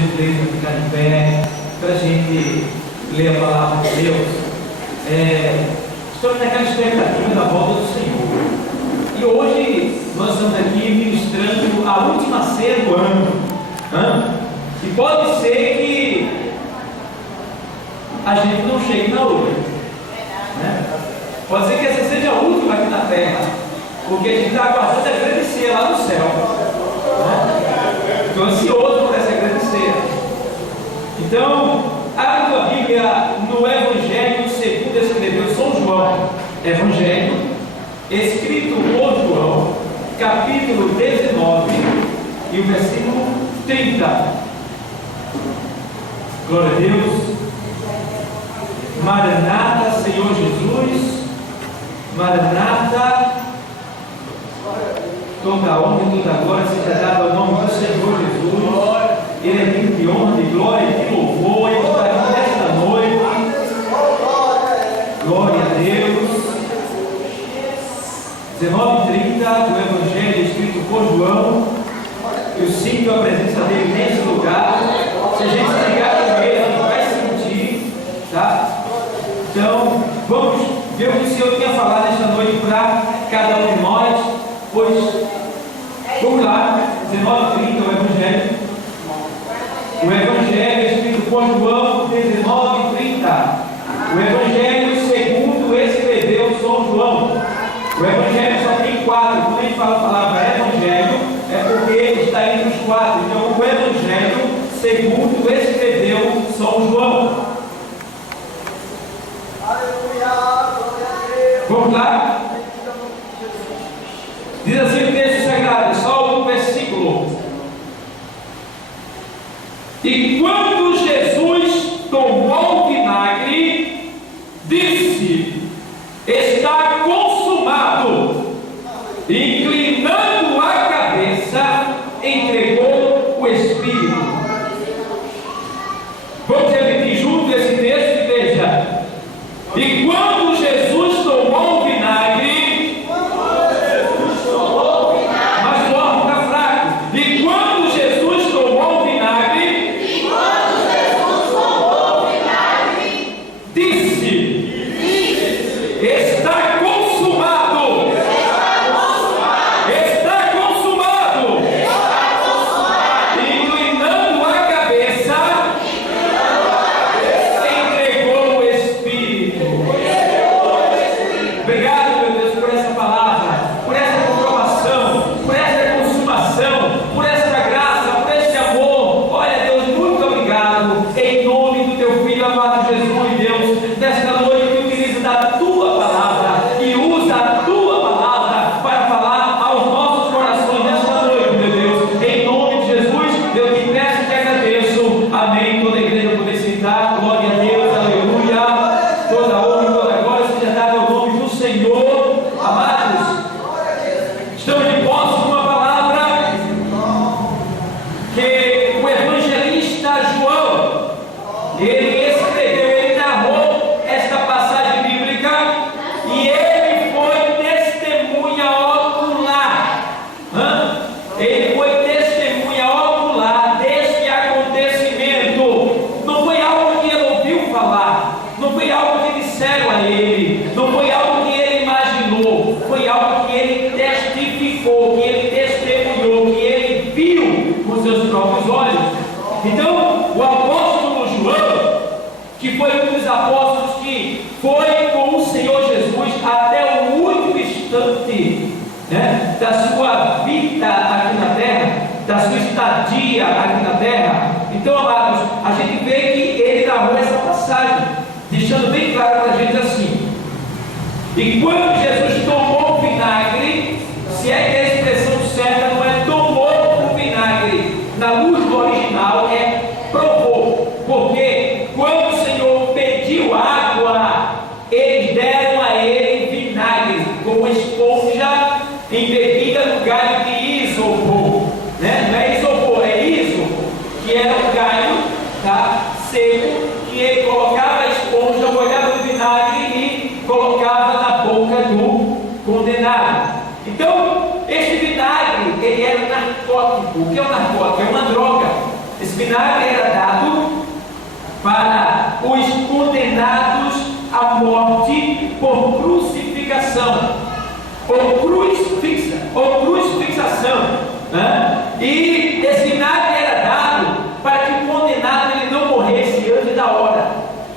gentileza, ficar de pé, para a gente ler a palavra de Deus. Estamos naquela expectativa da volta do Senhor. E hoje nós estamos aqui ministrando a última ceia do ano. E pode ser que a gente não chegue na outra. Né? Pode ser que essa seja a última aqui na terra, porque a gente está aguardando a grande ceia lá no céu. Né? Estou ansioso por essa grande ceia. Então, abre a Bíblia no Evangelho segundo escreveu São João. Evangelho escrito por João, capítulo 19 e o versículo 30. Glória a Deus. Maranata, Senhor Jesus. Maranata. Toda a honra e toda a glória seja dada ao nome do Senhor Jesus. Ele é digno de honra, de glória e de louvor. Ele está aqui nesta noite. Glória a Deus. 19:30 do Evangelho escrito por João. Eu sinto a presença dele nesse lugar. Se a gente se ligar com ele, a gente vai sentir, tá? Então, vamos ver o que o Senhor tinha falado esta noite para cada um de nós. Pois, vamos lá, 19:30 o Evangelho. O Evangelho escrito por João, 19:30. O Evangelho segundo escreveu São João. O Evangelho só tem 4. Quando a gente fala a palavra Evangelho, é porque está entre os 4. Então, o Evangelho segundo escreveu São João. Vamos lá? Diz assim o texto sagrado, só um versículo. E quando Jesus tomou o vinagre, disse: está consumado. Inclinando a cabeça, entregou o Espírito. Vamos repetir junto esse texto e veja. E quando Jesus tomou o vinagre, mas o órgão está fraco. E quando Jesus tomou o vinagre, disse: está consumado. Está consumado. Inclinando a cabeça, entregou o Espírito. Obrigado, meu Deus, por essa palavra, por essa comprovação, por essa consumação, por essa graça, por esse amor. Olha, Deus, muito obrigado. Em nome do teu Filho amado Jesus, Deus, nesta noite que utiliza da tua palavra e usa a tua palavra para falar aos nossos corações nesta noite, meu Deus. Em nome de Jesus, eu te peço e te agradeço. Amém. Toda a igreja poder sentar. Glória a Deus, aleluia. Toda a honra e toda a glória seja dada ao nome do Senhor. Amados, estamos de posse de uma palavra que o evangelista João, ele escreveu, ele narrou esta passagem bíblica e ele foi testemunha ocular. Ele foi testemunha ocular deste acontecimento. Não foi algo que ele ouviu falar, não foi algo que disseram a ele, não foi algo que ele imaginou, foi algo que ele testificou, que ele testemunhou, que ele viu com seus próprios olhos. Então, o apóstolo João, que foi um dos apóstolos que foi com o Senhor Jesus até o último instante, né, da sua vida aqui na terra, da sua estadia aqui na terra. Então, amados, a gente vê que ele narrou essa passagem, deixando bem claro para a gente assim: e quando Jesus tomou o vinagre, se é que a expressão certa não é tomou o vinagre, na luz do original é provou, porque quando o Senhor pediu água, eles deram a ele vinagre, como esponja embebida no galho de isopor, né? Não é isopor, é isopor, que era um galho, tá, seco, que ele colocava a esponja, molhava o vinagre e colocava na boca do condenado. Então, este vinagre, ele era narcótico. O que é um narcótico? É uma droga. Esse vinagre era dado para os condenados à morte por crucificação, ou crucifixação, né? E esse vinagre era dado para que o condenado ele não morresse antes da hora,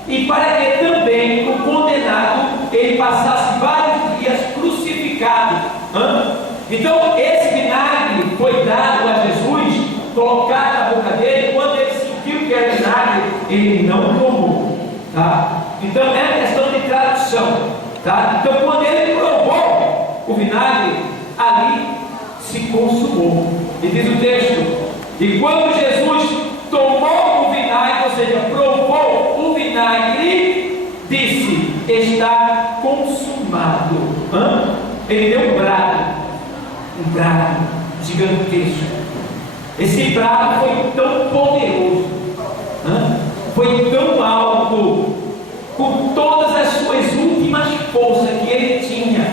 e para que também o condenado ele passasse vários dias crucificado. Então esse vinagre foi dado a Jesus, colocado na boca dele. Quando ele sentiu que era vinagre, ele não tomou, tá? Então é uma questão de tradução, tá? Então quando ele provou o vinagre, ali se consumou. E diz o texto, e quando Jesus tomou o vinagre, ou seja, provou o vinagre, disse: está consumado. Ele deu um brado gigantesco. Esse brado foi tão poderoso, foi tão alto, com todas as suas últimas forças que ele tinha,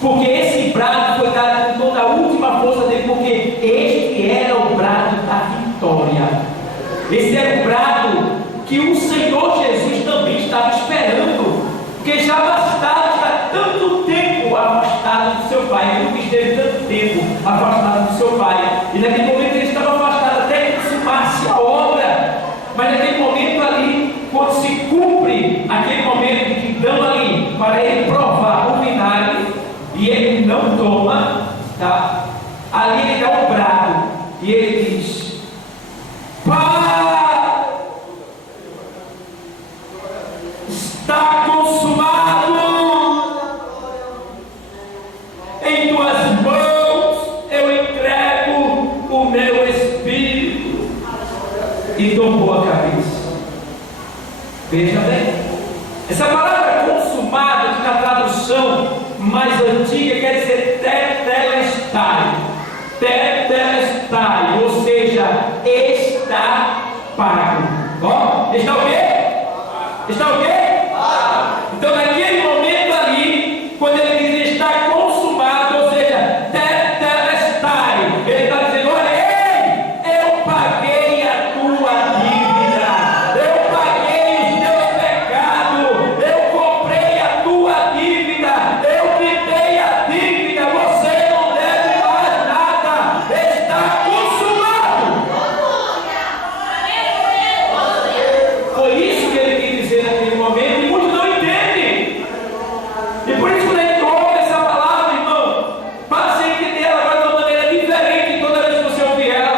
porque esse brado foi dado com toda a última força dele, porque este era o brado da vitória. Esse era o brado que o Senhor Jesus também estava esperando, porque já bastava estar tanto tempo afastado do seu Pai. Ele nunca esteve tanto tempo afastado do seu Pai, e naquele momento ele estava afastado até que consumasse a obra. Mas naquele momento ali, quando se cumpre aquele momento que dão ali para ele provar o vinagre, e ele não toma, tá? Ali ele dá um brado e ele diz: Pai, está consumado, em tuas mãos eu entrego o meu espírito. E tomou a cabeça. Veja bem, essa palavra consumado, que na tradução mais antiga quer dizer tetelestai, ou seja, está pago. Ó, está o quê? Está o quê? Então naquele momento ali, quando ele diz está consumado, ou seja, tetelestai, ele está dizendo: olha, ei, eu paguei a tua dívida, eu paguei os teus pecados, eu comprei a tua dívida, eu quitei a dívida, você não deve mais nada, está consumado. Foi isso que ele quis dizer naquele momento, e muitos não entendem. E por isso, quando a gente ouve essa palavra, irmão, passe a entender ela agora de uma maneira diferente toda vez que você ouvir ela.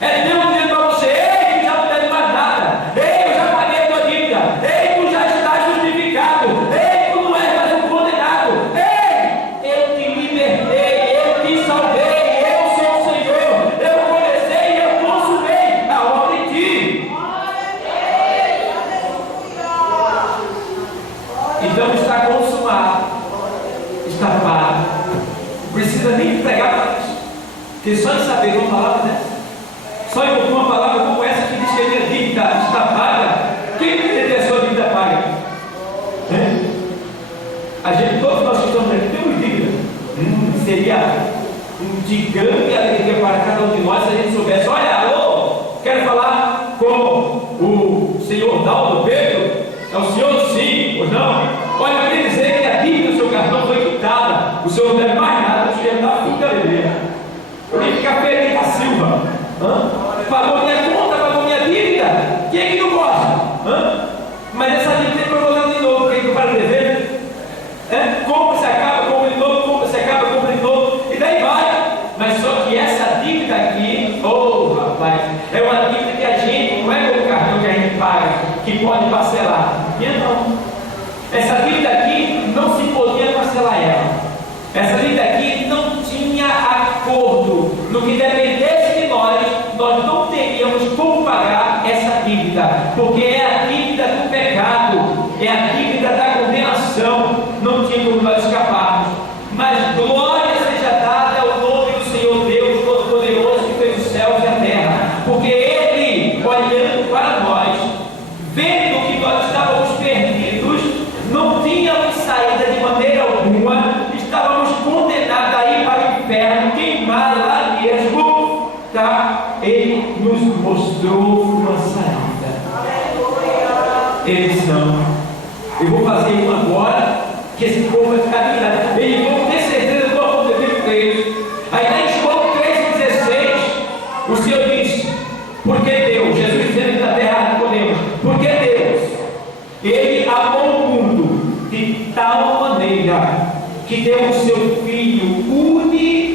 É Deus dizendo para você: ei, tu já não deve mais nada, ei, eu já paguei a tua dívida, ei, tu já estás justificado, ei, tu não és mais um condenado, ei, eu te libertei, eu te salvei, eu sou o Senhor, eu comecei e eu consumei a obra em ti. Então está consumado, está pago. Não precisa nem pregar para isso, porque só de saber uma palavra dessa, só em ouvir uma palavra como essa que diz que a minha dívida está paga. Quem quer ter a sua dívida paga? A gente, todos nós que estamos aqui, temos dívida. Seria um gigante alegria para cada um de nós se a gente soubesse: olha, alô, quero falar com o senhor Daldo Pedro. É o senhor? Sim ou não? Olha, eu queria dizer que a dívida do seu cartão foi quitada, o senhor não deve mais nada, o senhor está fica bebendo. Eu queria ficar Pereira da Silva. Pagou minha conta, pagou minha dívida. Quem é que não gosta? Mas essa dívida tem problema de novo. Quem que para dever? Compra, se acaba, compra de novo, compra, se acaba, compra de novo, e daí vai. Mas só que essa dívida aqui, rapaz, é uma dívida que a gente, não é o cartão que a gente paga, que pode parcelar. Não. Essa dívida aqui não se podia parcelar ela. Essa dívida aqui não tinha acordo. No que dependesse de nós não teríamos como pagar essa dívida, porque é a dívida do pecado, é a dívida da condenação. Não tinha como nós escaparmos. Mas glória seja dada ao nome do Senhor Deus Todo-Poderoso, que fez os céus e a terra, porque Ele, olhando para nós, vendo que nós estávamos perdidos, não tínhamos saída de maneira alguma, estávamos condenados a ir para o inferno, queimar lá mesmo. Ele nos mostrou uma saída. Eles não. Eu vou fazer uma agora, que esse povo vai ficar virado. Eles vão ter certeza do que aconteceu com eles. Aí lá em João 3,16, o Senhor diz: porque Deus, Jesus dizendo da terra Nicodemos, porque Deus, Ele amou o mundo de tal maneira que deu o seu Filho unigênito,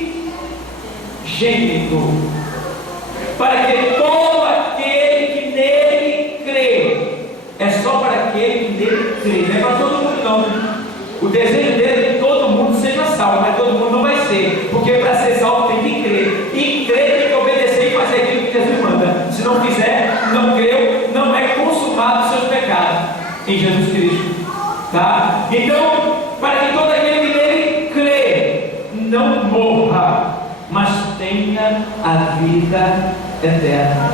para que todo aquele que nele crê, é só para aquele que nele crê, não é para todo mundo não. O desejo dele é que todo mundo seja salvo, mas todo mundo não vai ser, porque para ser salvo tem que crer, e crer tem que obedecer e fazer aquilo que Jesus manda. Se não fizer, não creu, não é consumado os seus pecados em Jesus Cristo, tá? Então, para que todo aquele que nele crê não morra, mas tenha a vida eterna.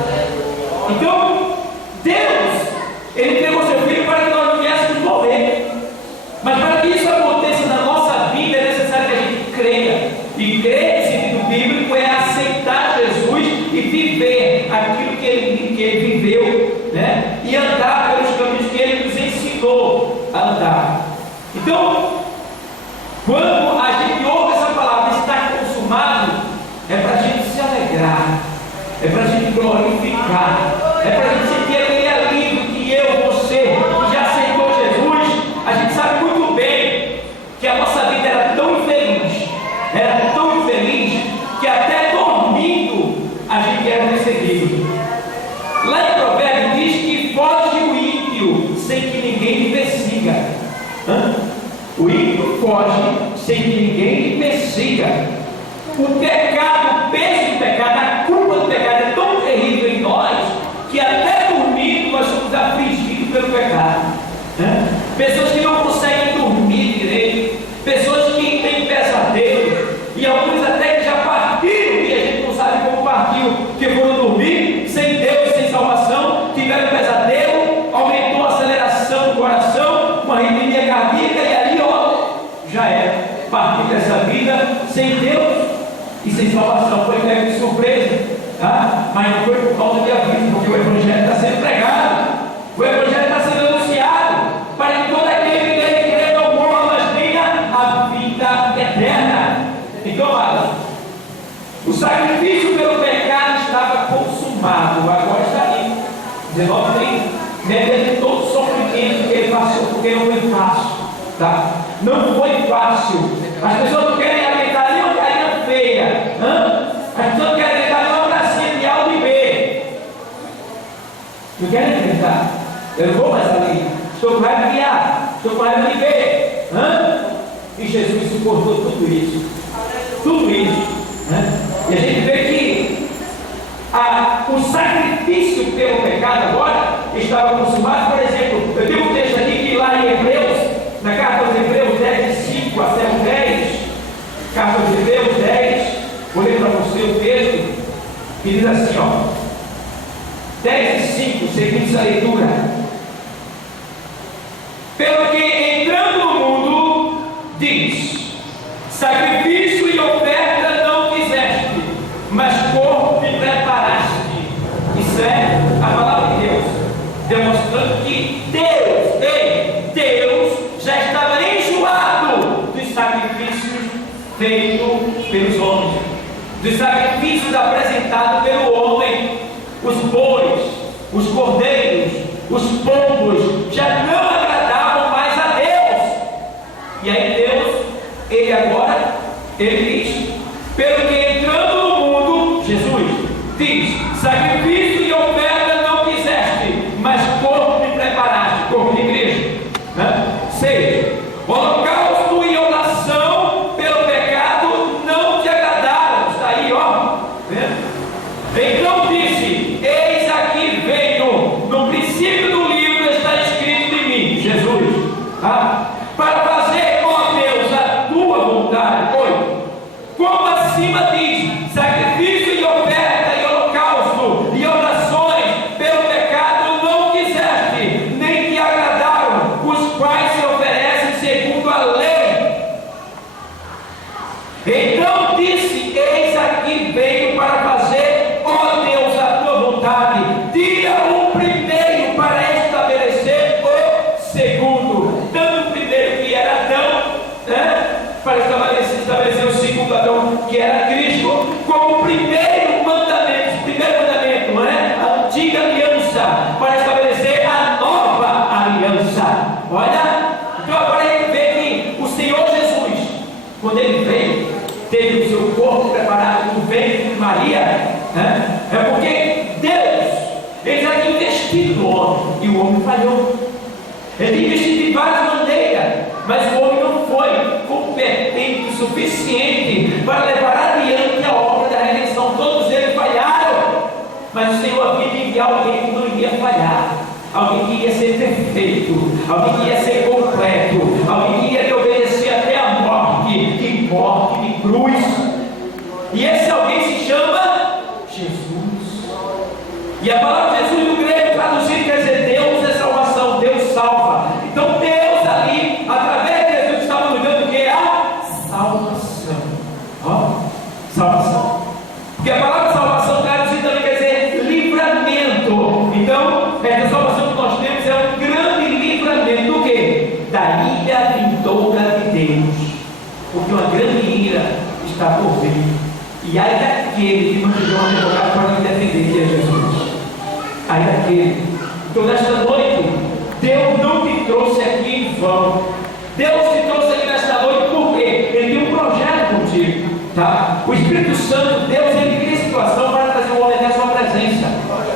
Então, Deus, Ele entregou seu Filho para que nós não viéssemos morrer. Mas para que isso aconteça na nossa vida, é necessário que a gente creia. E crer, em sentido bíblico, é aceitar Jesus e viver aquilo que ele viveu, né? E andar pelos caminhos que Ele nos ensinou a andar. Então, quando a gente ouve essa palavra, está consumado, é para a gente se alegrar, é para a gente glorificar, é para a gente sentir aquele alívio que eu, você, que já aceitou Jesus, a gente sabe muito bem que a nossa vida era tão infeliz, que até dormindo a gente era recebido. Lá em Provérbios diz que foge o ímpio sem que ninguém lhe persiga. O ímpio foge sem que ninguém lhe persiga. O pecado, o peso do pecado, a culpa do pecado é tão terrível em nós que até dormindo nós somos afligidos pelo pecado. Pessoas que não conseguem dormir direito, pessoas que têm pesadelos, e alguns até que já partiram e a gente não sabe como partiu, que foram dormir sem Deus, sem salvação, tiveram pesadelo, aumentou a aceleração do coração, uma arritmia cardíaca, e ali já era, partir dessa vida sem Deus e sem salvação. Foi pego de surpresa, tá? Mas não foi por causa de aviso, porque o Evangelho está sendo pregado, o Evangelho está sendo anunciado, para que todo aquele que nele crê não morra, mas tenha a vida eterna. Então, o sacrifício pelo pecado estava consumado, agora está aí, 19:30, mediante todo o sofrimento que ele passou, porque não foi fácil, tá? Não foi fácil. As pessoas não querem aguentar nem uma carinha feia, as pessoas não querem aguentar nem uma bracinha de alto e B, não querem aguentar. Eu não vou mais ali, estou com raiva de A, estou com raiva de B, e Jesus suportou tudo isso, e a gente vê que o sacrifício pelo pecado agora estava consumado. Por exemplo, eu tenho um texto aqui que lá em Hebreus, na carta aos Hebreus 10:5 até o 10, carta aos Hebreus 10, vou ler para você o texto, que diz assim, 10:5, seguinte a leitura: pelo que entrando no mundo, diz, sacrifício e oferta não quiseste, mas corpo me preparaste. Isso é a palavra de Deus, demonstrando que Deus já estava enjoado dos sacrifícios feitos pelos homens, dos sacrifícios apresentados pelo homem. Os bois, os cordeiros, os pombos já não agradavam mais a Deus. E aí Deus, ele diz, pelo que entrando no mundo, Jesus diz, sacrifício e oferta não quiseste, mas corpo me preparaste, corpo de Cristo, 6, holocausto e oração pelo pecado não te agradaram. Está aí, então disse, eis aqui venho, no princípio do livro está escrito de mim, Jesus, para fazer, ó Deus, a tua vontade. 8, como acima diz, sacrifício e oferta e holocausto e oração Maria, né? É porque Deus, Ele já tinha investido no homem, e o homem falhou. Ele tinha investido de várias maneiras, mas o homem não foi competente o suficiente para levar adiante a obra da redenção. Todos eles falharam, mas o Senhor havia de enviar alguém que não iria falhar, alguém que ia ser perfeito, alguém que ia ser completo, alguém que ia te obedecer até a morte de cruz. E esse alguém se chama Jesus. E a palavra Jesus no grego traduzido quer dizer Deus é salvação, Deus salva. Então Deus ali, através de Jesus, estava nos dando o que? A salvação. Ó, salvação. Porque a palavra salvação traduzida também quer dizer livramento. Então, essa salvação que nós temos é um grande livramento do quê? Da ira vindoura de Deus. Porque uma grande ira está por vir. E aí daquele que não tiver um advogado para me defender, que é Jesus. Aí daquele. Então nesta noite, Deus não te trouxe aqui em vão. Deus te trouxe aqui nesta noite porque Ele tem um projeto contigo, tá? O Espírito Santo, Deus, Ele cria situação para trazer o homem até a sua presença.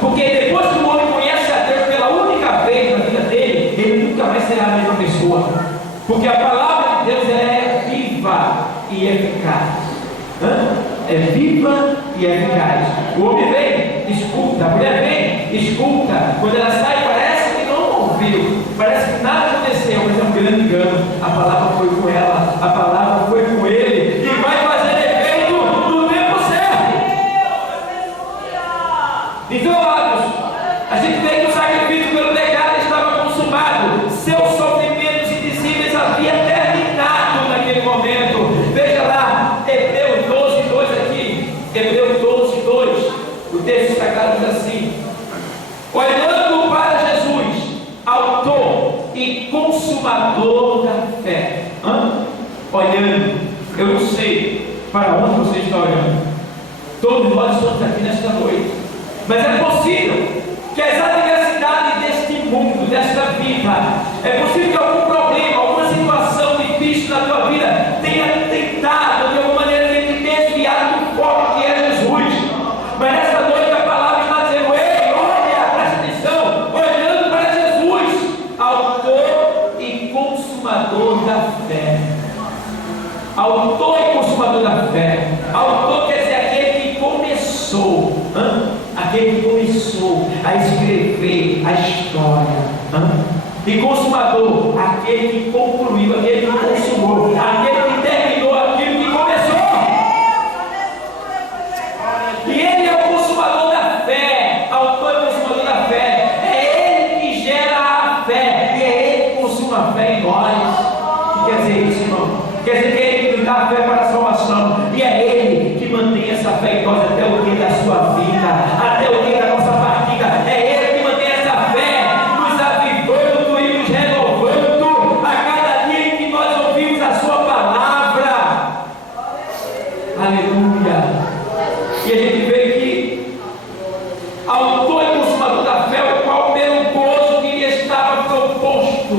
Porque depois que o homem conhece a Deus pela única vez na vida dele, ele nunca mais será a mesma pessoa. Porque a palavra de Deus é viva e eficaz. É viva e eficaz. O homem vem, escuta. A mulher vem, escuta. Quando ela sai, parece que não ouviu, parece que nada aconteceu, mas é um grande engano. A palavra foi com ela, a palavra foi com ele, e vai fazer efeito no tempo certo. Então, amados, a gente vê que o sacrifício pelo pecado estava consumado, seus sofrimentos indizíveis haviam terminado naquele momento. Veja lá, Hebreus 12:2 aqui, Hebreus 12:2, o texto sagrado diz assim: olhando para Jesus, autor e consumador da fé. Olhando, eu não sei para onde você está olhando. Todos nós estamos aqui nesta noite, mas é possível que as adversidades deste mundo, desta vida, é possível que algum problema, alguma situação difícil na tua vida tenha tentado de alguma maneira te desviar do foco que é Jesus. Mas nesta noite a palavra está dizendo: ei, olha, presta atenção, olhando para Jesus, autor e consumador da fé. Autor e consumador da fé. Autor quer dizer aquele que começou, aquele que começou a escrever a história. E consumador, aquele que concluiu, aquele que consumou, aquele que terminou aquilo que começou. E ele é o consumador da fé, autor e consumador da fé. É ele que gera a fé, e é ele que consuma a fé em nós. O que quer dizer isso, irmão? Quer dizer que é ele que nos dá a fé para a salvação, e é ele que mantém essa fé em nós até o dia da sua vida, até o dia da nossa partida. É ele que mantém essa fé, nos avivando e nos renovando a cada dia em que nós ouvimos a sua palavra. Aleluia. E a gente vê que autor e consumador da fé, o qual pelo gozo que lhe estava proposto,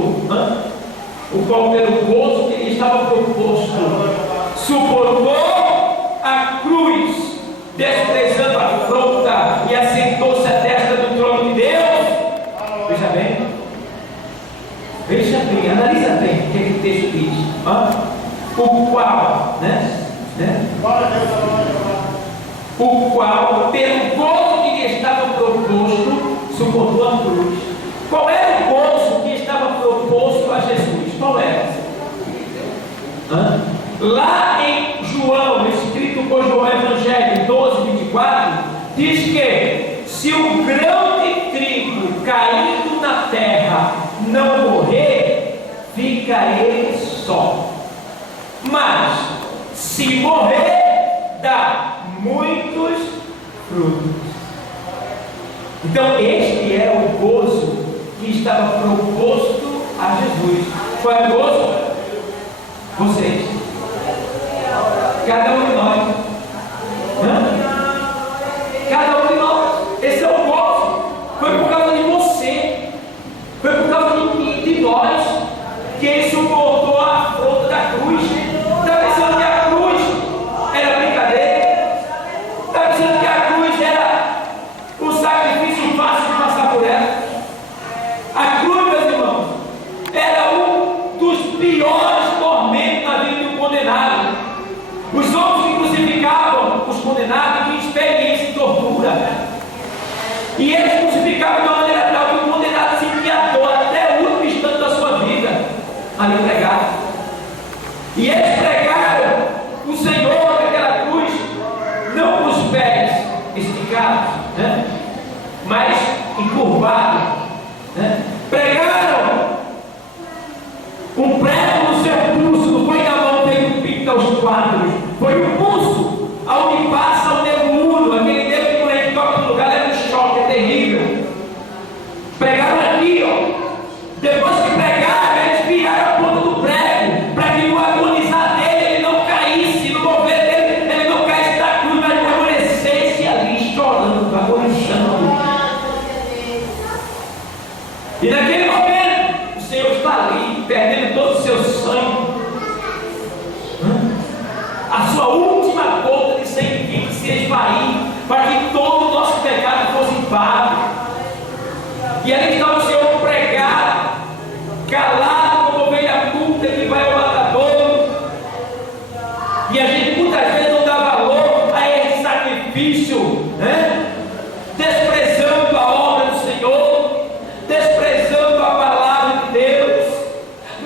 o qual pelo gozo que lhe estava proposto, suportou a cruz, desprezando a afronta, e assentou-se à destra do trono de Deus. Veja bem, analisa bem o que o texto diz. O qual, o qual, pelo gozo que lhe estava proposto, suportou a cruz. Qual era o gozo que estava proposto a Jesus? Qual era? Lá em João, escrito por João Evangelho 12:24, diz que se o grão de trigo caindo na terra não morrer, fica ele só. Mas se morrer, dá muitos frutos. Então este era o gozo que estava proposto a Jesus. Qual é o gozo? Vocês, cada um de nós, cada um de nós. Esse é o gozo. Foi por causa de você, foi por causa de nós que ele suportou a afronta da cruz. Está pensando que a cruz era brincadeira? Está pensando que E eles crucificavam de uma maneira tal que o condenado sentia dor até o último instante da sua vida. Ali pregaram. E eles pregaram o Senhor naquela cruz, não com os pés esticados, né? Mas encurvados, né? Pregaram um prego no seu pulso, não foi na mão que pinta os quadros, foi o pulso, aonde passa o dedo mudo, aquele dedo que quando a gente toca no lugar é um choque, é terrível. Pregaram aqui, ó. Depois que pregaram, eles viraram a ponta do prego, para que no agonizar dele ele não caísse, no mover dele ele não caísse da cruz, mas permanecesse ali chorando, agonizando. E naquele momento, o Senhor está ali, perdendo todo o seu sangue, a sua última gota de sangue vivo se esvair, para que todo o nosso pecado fosse pago. E ali está o Senhor pregado, calado como ovelha multa que vai ao matador. E a gente muitas vezes não dá valor a esse sacrifício, né? Desprezando a obra do Senhor, desprezando a palavra de Deus,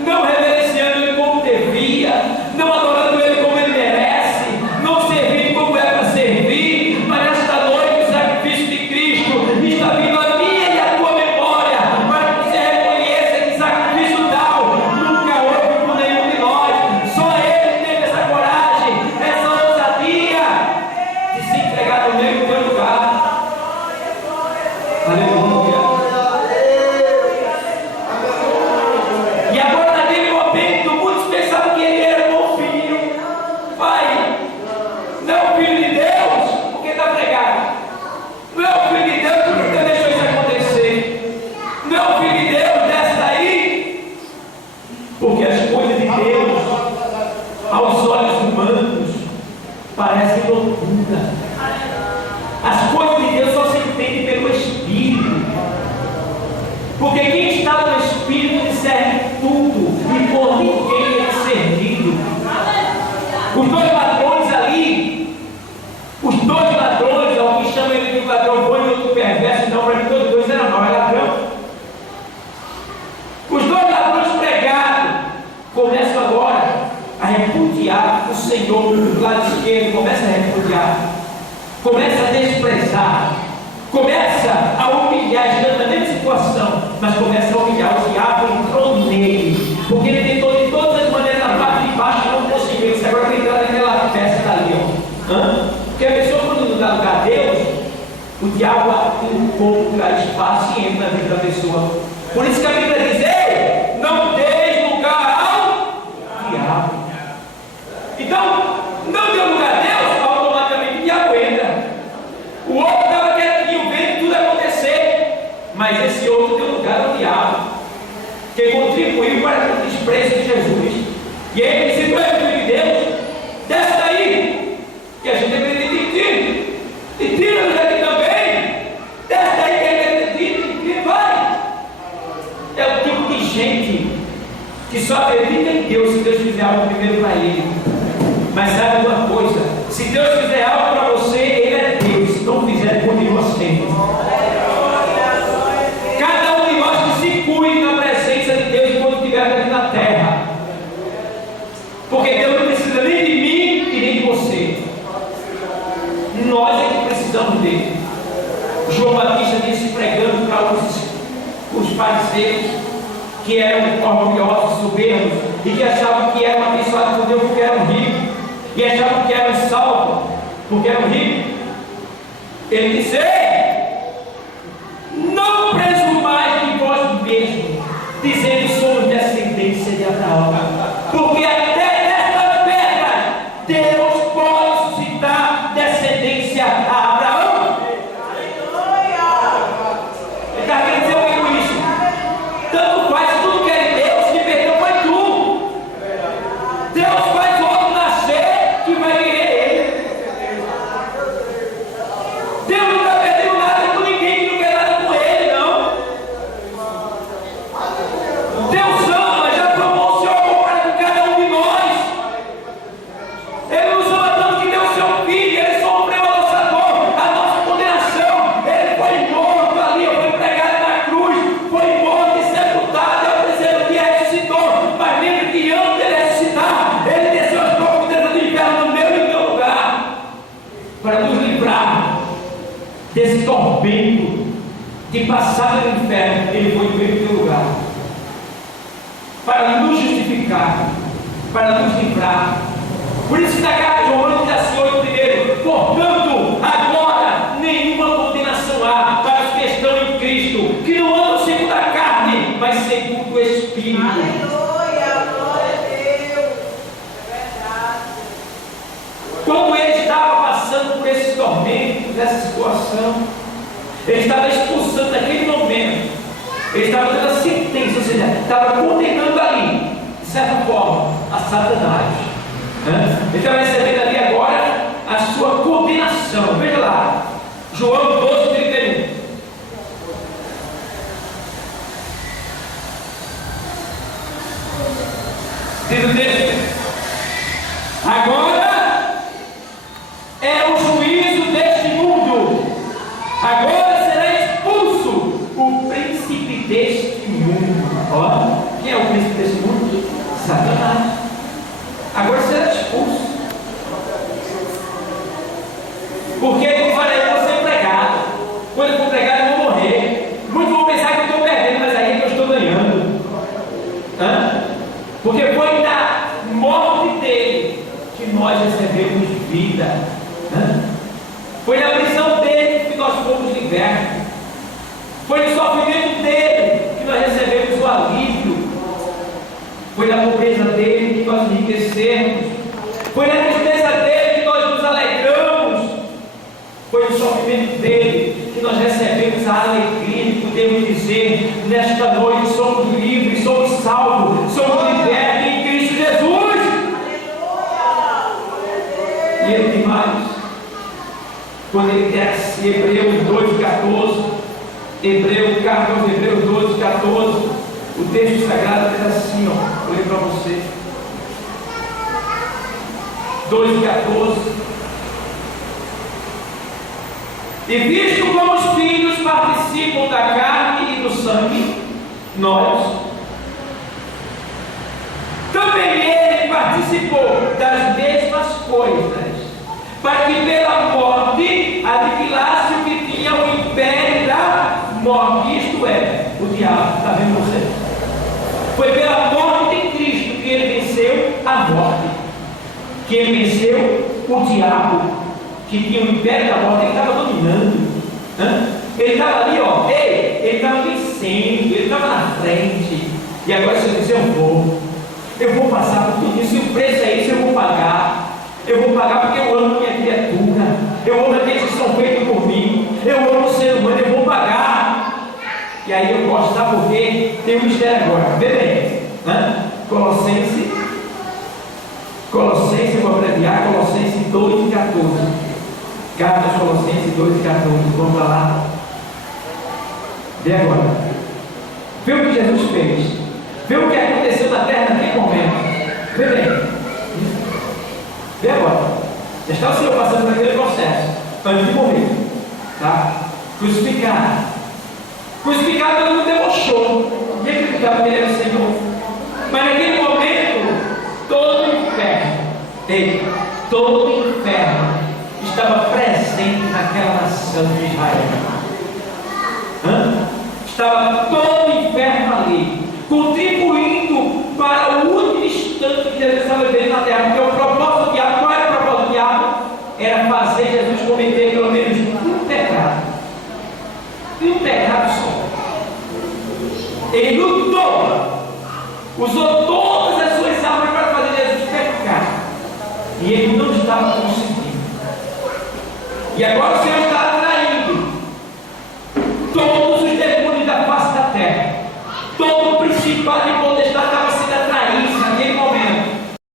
não reverenciando Ele como devia, não adorando Ele como Ele merece, não servindo como é para servir. Mas esta noite o sacrifício de Cristo está vindo a minha e a tua memória, para que você reconheça que sacrifício tal nunca houve por nenhum de nós. Só Ele teve essa coragem, essa ousadia de se entregar no meio do teu lugar. Aleluia. E agora naquele momento muitos pensavam que ele era um bom filho. Pai, não é o filho de Deus porque está pregado. Não é o filho de Deus porque Deus deixou isso acontecer. Não é o filho de Deus, desce daí. Porque as coisas de Deus, aos olhos humanos, parecem loucura. As coisas de Deus só se entendem pelo Espírito. Porque quem está no Espírito discerne tudo e por ninguém é discernido. Os dois ladrões ali, alguém chama ele de ladrão bom e outro perverso, então para mim todos dois eram mau, é ladrão. Os dois ladrões pregados começam agora a repudiar o Senhor do lado esquerdo, começa a repudiar, começa a desprezar, começa a humilhar, estando na mesma situação, mas começa a humilhar. O diabo entrou nele, porque ele tentou de todas as maneiras na parte de baixo, não conseguiu. Isso agora vai entrar naquela festa ali, ó. Porque a pessoa, quando não dá lugar a Deus, o diabo encontra espaço e entra na vida da pessoa. Por isso que a Bíblia diz: ei, não deis lugar ao diabo. Então, não deu lugar a Deus, automaticamente o diabo entra. O outro estava quietinho, vendo tudo acontecer, mas esse outro deu lugar ao diabo, que contribuiu para o desprezo de Jesus. E ele disse: tu és filho de Deus, desce daí, que a gente acredita em ti, e tira-nos daqui também, desce daí que a gente acredita em ti, vai. É o tipo de gente que só acredita em Deus se Deus fizer algo primeiro para ele. Mas sabe uma coisa: se Deus fizer algo para você, Ele é Deus. Se não fizer, Ele continua sendo. Cada um de nós que se cuide na presença de Deus enquanto estiver aqui na terra. Porque Deus não precisa nem de mim e nem de você. Nós é que precisamos dele. João Batista disse, pregando para os fariseus, que eram orgulhosos, soberbos, e que achavam que eram abençoados por Deus porque eram ricos, e achavam que eram salvos porque eram ricos. Ele disse: não presumais em vós mesmos, dizendo somos descendência de Abraão, porque até nesta pedra Deus pode suscitar descendência a Abraão. Ele está querendo dizer o que com isso? Tanto faz, se tudo quer em Deus, que perdeu foi tu. Deus faz o outro nascer que vai querer ele. Deus não vai perder desse tormento, de passar pelo inferno, ele foi ver o teu lugar, para nos justificar, para nos livrar. Por isso que na carta de Romanos diz assim, 8:1, portanto, agora nenhuma condenação há para os que estão em Cristo, que não andam segundo a carne, mas segundo o Espírito. Aleluia, glória a Deus. É verdade. Como ele estava passando por esse tormento, dessa situação, ele estava expulsando naquele momento, ele estava dando a sentença, ou seja, estava condenando ali, de certa forma, a Satanás. Ele estava recebendo ali agora a sua condenação. Veja lá, João 12:31. Diz o texto: agora é o juízo deste mundo, agora será expulso o príncipe deste mundo. Ó, quem é o príncipe deste mundo? Satanás. Agora será expulso, porque ele fará você pregado. Quando eu for pregado, eu vou morrer. Muitos vão pensar que eu estou perdendo, mas aí é que eu estou ganhando. Porque foi da morte dele que nós recebemos vida. Foi na prisão dele que nós fomos libertos. Foi no sofrimento dele que nós recebemos o alívio. Foi na pobreza dele que nós enriquecemos. Foi na tristeza dele que nós nos alegramos. Foi no sofrimento dele que nós recebemos a alegria de podermos dizer: nesta noite somos livres, somos salvos, somos libertos em Cristo Jesus. E ele tem mais. Quando ele desce, Hebreus 12:14, Hebreus 12:14, o texto sagrado diz assim, ó, vou ler para você. 12:14. E visto como os filhos participam da carne e do sangue, nós também ele participou das mesmas coisas, para que pela morte aniquilasse o que tinha o império da morte, isto é, o diabo. Está vendo você? Foi pela morte de Cristo que ele venceu a morte, que ele venceu o diabo, que tinha o império da morte. Ele estava dominando. Ele estava ali, ó, ele estava vencendo, ele estava na frente. E agora você diz: eu vou passar por tudo isso, e o preço é isso, eu vou pagar porque eu amo minha criatura, eu amo aqueles que são feitos por mim, eu amo o ser humano, eu vou pagar. E aí eu gosto, sabe por quê? Tem um mistério agora, vê bem, Colossenses, eu vou abreviar, Colossenses 2:14, carta aos Colossenses 2:14, vamos lá, vê agora, vê o que Jesus fez, vê o que aconteceu na terra naquele momento, vê bem, vê agora, já está o Senhor passando por aquele processo, antes de morrer, tá? Crucificado, todo mundo debochou, ninguém acreditava que ele era o Senhor, mas naquele momento, todo o inferno estava presente naquela nação de Israel. Estava todo o inferno ali, contribuindo para o último instante que Jesus estava vivendo na terra. Porque o propósito do diabo, qual era o propósito do diabo? Era fazer Jesus cometer pelo menos um pecado só. Ele lutou, usou todas as suas armas para fazer Jesus pecar, e ele não estava conseguindo. E agora o Senhor está atraindo todos os demônios da face da terra, todo o principado